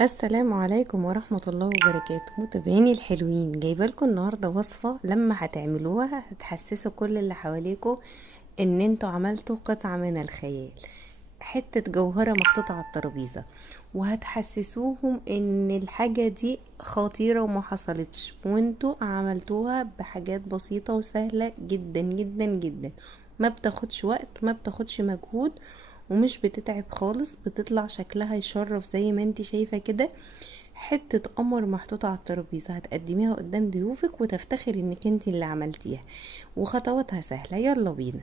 السلام عليكم ورحمة الله وبركاته. متابعيني الحلوين، جايبه لكم النهارده وصفة لما هتعملوها هتحسسوا كل اللي حواليكوا ان انتوا عملتوا قطعة من الخيال، حتة جوهرة محطوطة على الترابيزة، وهتحسسوهم ان الحاجة دي خطيرة وما حصلتش، وانتوا عملتوها بحاجات بسيطة وسهلة جدا جدا جدا، ما بتاخدش وقت، ما بتاخدش مجهود، ومش بتتعب خالص، بتطلع شكلها يشرف زي ما انت شايفة كده. حتة قمر محطوطة على الترابيزة هتقدميها قدام ضيوفك وتفتخري انك انت اللي عملتيها، وخطواتها سهلة. يلا بينا.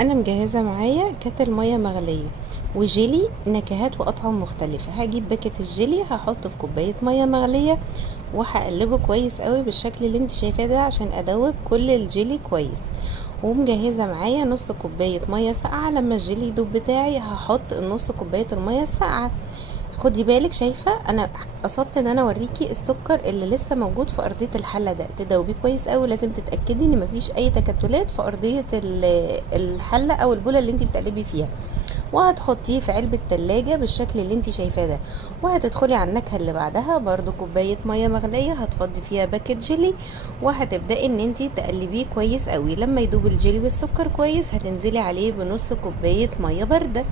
انا مجهزة معايا كاتل مية مغلية وجيلي نكهات واطعم مختلفة. هجيب باكت الجيلي هحطه في كوباية مية مغلية وهقلبه كويس قوي بالشكل اللي انت شايفاه ده عشان ادوب كل الجيلي كويس. ومجهزة معايا نص كوباية مية ساقعة، لما الجيلي يدوب بتاعي هحط نص كوباية المية الساقعة. خدي بالك، شايفة انا قصدت ان انا اوريكي السكر اللي لسه موجود في ارضية الحلة ده، تدوبيه كويس قوي، لازم تتأكدي ان مفيش اي تكتلات في ارضية الحلة او البولة اللي انت بتقلبي فيها. وهتحطيه في علبة تلاجة بالشكل اللي انت شايفاه ده. وهتدخلي على النكهة اللي بعدها، برضو كوباية مية مغلية هتفضي فيها باكت جيلي، وهتبدأي ان انت تقلبيه كويس قوي. لما يدوب الجيلي والسكر كويس هتنزلي عليه بنص كوباية مية باردة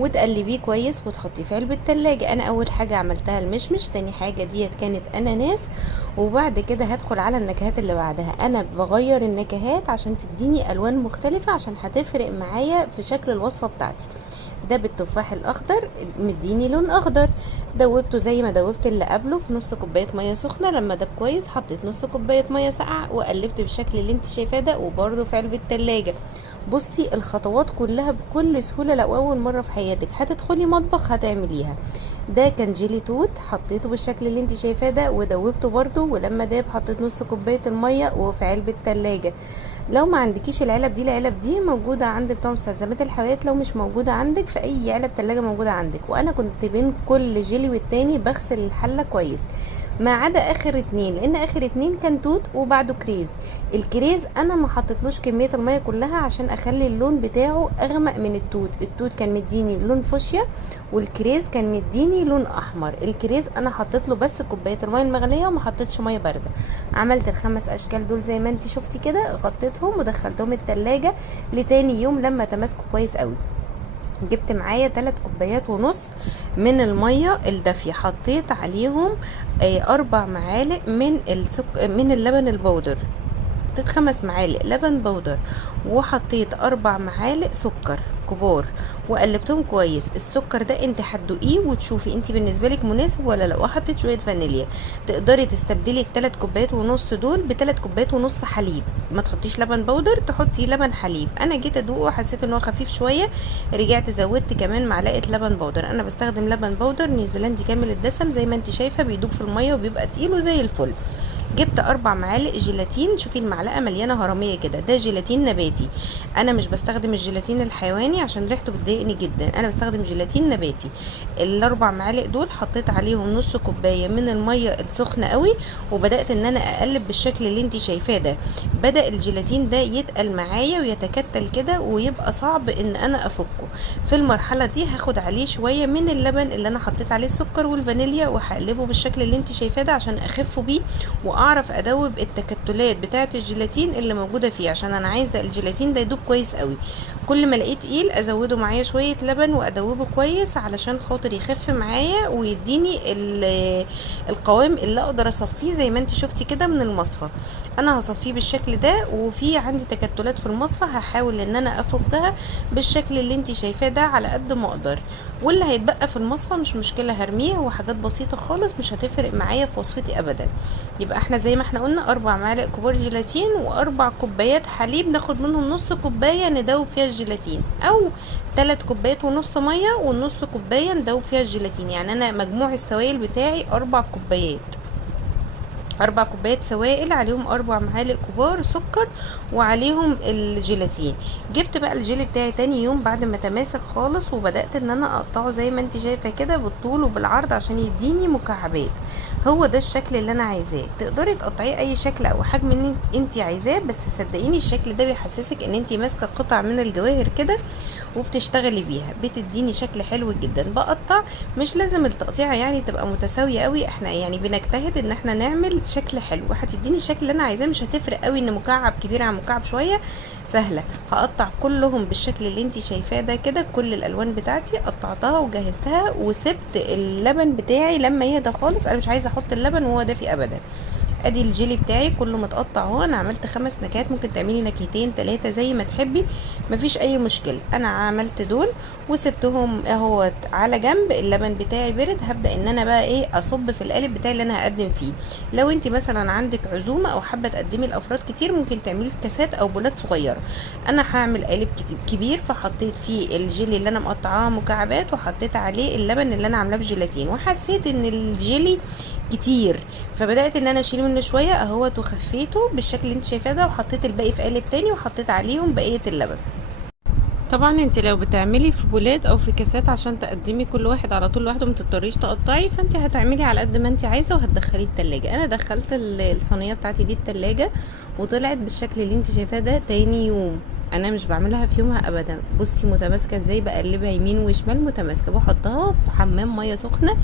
وتقلبيه كويس وتحطيه في علبة تلاجة. انا اول حاجة عملتها المشمش، تاني حاجة ديت كانت اناناس، وبعد كده هدخل على النكهات اللي بعدها. انا بغير النكهات عشان تديني الوان مختلفة، عشان هتفرق معايا في شكل الوصفة بتاعتي. ده بالتفاح الاخضر مديني لون اخضر، دوبته زي ما دوبت اللي قبله في نص كوبايه ميه سخنه. لما داب كويس حطيت نص كوبايه ميه ساقعه وقلبت بالشكل اللي انت شايفاه ده، وبرده في علبه تلاجة. بصي الخطوات كلها بكل سهوله، لو اول مره في حياتك هتدخلي مطبخ هتعمليها. ده كان جيلي توت، حطيته بالشكل اللي انت شايفاه ده ودوبته برده، ولما داب حطيت نص كوبايه الميه وفي علبه تلاجة. لو ما عندكيش العلب دي، العلب دي موجودة عند بتوع مستلزمات الحلويات، لو مش موجودة عندك في اي علب تلاجة موجودة عندك. وانا كنت بين كل جيلي والتاني بغسل الحلة كويس، ما عدا اخر اتنين، لان اخر اتنين كان توت وبعده كريز. الكريز انا ما حطيتلوش كمية المية كلها عشان اخلي اللون بتاعه اغمق من التوت. التوت كان مديني لون فوشيا، والكريز كان مديني لون احمر. الكريز انا حطيت له بس كوبايه الميه المغليه وما حطيتش ميه بارده. عملت الخمس اشكال دول زي ما انت شفتي كده، غطيتهم ودخلتهم التلاجة لتاني يوم لما تماسكوا كويس قوي. جبت معايا 3 كوبايات ونص من الميه الدافيه، حطيت عليهم 4 معالق من اللبن البودر. حطيت 5 معالق لبن بودر، وحطيت 4 معالق سكر كبار، وقلبتهم كويس. السكر ده انت هتدوقيه وتشوفي انت بالنسبه لك مناسب ولا لا. وحطيت شويه فانيليا. تقدري تستبدلي الثلاث كوبايات ونص دول بثلاث كوبايات ونص حليب، ما تحطيش لبن بودر، تحطي لبن حليب. انا جيت ادوقه وحسيت ان هو خفيف شويه، رجعت زودت كمان معلقه لبن بودر. انا بستخدم لبن بودر نيوزيلندي كامل الدسم زي ما انت شايفه، بيدوب في الميه وبيبقى تقيل وزي الفل. جبت 4 معالق جيلاتين، شوفي المعلقه مليانه هرميه كده، ده جيلاتين نباتي. انا مش بستخدم الجيلاتين الحيواني عشان ريحته بتضايقني جدا، انا بستخدم جيلاتين نباتي. ال4 معالق دول حطيت عليهم نص كوبايه من الميه السخنه قوي، وبدات ان انا اقلب بالشكل اللي انت شايفاه ده. بدا الجيلاتين ده يتقل معايا ويتكتل كده ويبقى صعب ان انا افكه. في المرحله دي هاخد عليه شويه من اللبن اللي انا حطيت عليه السكر والفانيليا، وهقلبه بالشكل اللي انت شايفاه ده عشان اخفه بيه، واعرف ادوب التكتلات بتاعه الجيلاتين اللي موجوده فيه، عشان انا عايزه الجيلاتين ده يدوب كويس قوي. كل ما لقيت تقيل ازوده معايا شويه لبن وادوبه كويس علشان خاطر يخف معايا ويديني القوام اللي اقدر اصفيه زي ما انت شفتي كده من المصفى. انا هصفيه بالشكل ده، وفي عندي تكتلات في المصفى هحاول ان انا افكها بالشكل اللي انت شايفاه ده على قد ما اقدر. واللي هيتبقى في المصفى مش مشكله، هرميه، وحاجات بسيطه خالص مش هتفرق معايا في وصفتي ابدا. يبقى احنا زي ما احنا قلنا 4 معالق كبار جيلاتين واربع كوبايات حليب، ناخد منهم نص كوباية ندوب فيها الجيلاتين، او 3 كوبايات ونص مية والنص كوباية ندوب فيها الجيلاتين. يعني انا مجموع السوائل بتاعي 4 كوبايات، 4 كوبايات سوائل عليهم 4 معالق كبار سكر وعليهم الجيلاتين. جبت بقى الجيلي بتاعي تاني يوم بعد ما تماسك خالص، وبدأت ان انا اقطعه زي ما انت شايفة كده بالطول وبالعرض عشان يديني مكعبات. هو ده الشكل اللي انا عايزاه. تقدري تقطعيه اي شكل او حجم انت عايزاه، بس صدقيني الشكل ده بيحسسك ان انت ماسكة قطع من الجواهر كده، وبتشتغلي بيها بتديني شكل حلو جدا. بقطع، مش لازم التقطيعه يعني تبقى متساويه قوي، احنا يعني بنجتهد ان احنا نعمل شكل حلو، هتديني الشكل اللي انا عايزاه. مش هتفرق قوي ان مكعب كبير عن مكعب شويه، سهله. هقطع كلهم بالشكل اللي انت شايفاه ده كده، كل الالوان بتاعتي قطعتها وجهزتها، وسبت اللبن بتاعي لما يهدى خالص. انا مش عايزه احط اللبن وهو دافي ابدا. ادي الجيلي بتاعي كله متقطع اهو. انا عملت 5 نكهات، ممكن تعملي نكهتين 3 زي ما تحبي، مفيش اي مشكله. انا عملت دول وسبتهم اهوت على جنب. اللبن بتاعي برد، هبدا ان انا بقى ايه اصب في القالب بتاعي اللي انا هقدم فيه. لو انت مثلا عندك عزومه او حابه تقدمي لافراد كتير، ممكن تعمليه في كاسات او بولات صغيره. انا هعمل قالب كبير، فحطيت فيه الجيلي اللي انا مقطعاه مكعبات، وحطيت عليه اللبن اللي انا عاملاه بجيلاتين، وحسيت ان الجيلي كتير، فبدات ان انا اشيل منه شويه اهوت، وخفيته بالشكل اللي انت شايفاه ده، وحطيت الباقي في قالب تاني، وحطيت عليهم بقيه اللبن. طبعا انت لو بتعملي في بولات او في كاسات عشان تقدمي كل واحد على طول لوحده، متضطريش تقطعي، فانت هتعملي على قد ما انت عايزه وهتدخليه التلاجة. انا دخلت الصينيه بتاعتي دي التلاجة، وطلعت بالشكل اللي انت شايفاه ده تاني يوم. انا مش بعملها في يومها ابدا. بصي متماسكه ازاي، بقلبها يمين وشمال متماسكه، بحطها في حمام ميه سخنه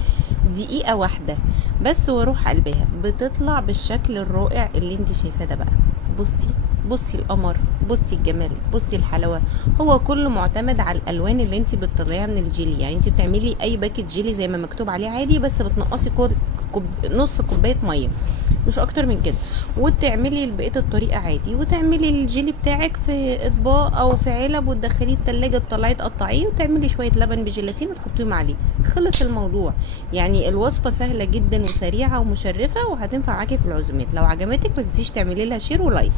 دقيقه واحده بس، واروح قلبها، بتطلع بالشكل الرائع اللي انت شايفاه ده بقى. بصي، بصي القمر، بصي الجمال، بصي الحلاوه. هو كله معتمد على الالوان اللي انت بتطلعيها من الجيلي. يعني انت بتعملي اي باكيت جيلي زي ما مكتوب عليه عادي، بس بتنقصي نص كوبايه ميه، مش اكتر من كده، وتعملي بقيه الطريقه عادي، وتعملي الجيلي بتاعك في اطباق او في علب، وتدخليه التلاجة، تطلعيه تقطعيه، وتعملي شويه لبن بجيلاتين وتحطيهم عليه. خلص الموضوع. يعني الوصفه سهله جدا وسريعه ومشرفه، وهتنفع معاكي في العزومات. لو عجبتك ما تنسيش تعملي لها شير ولايك.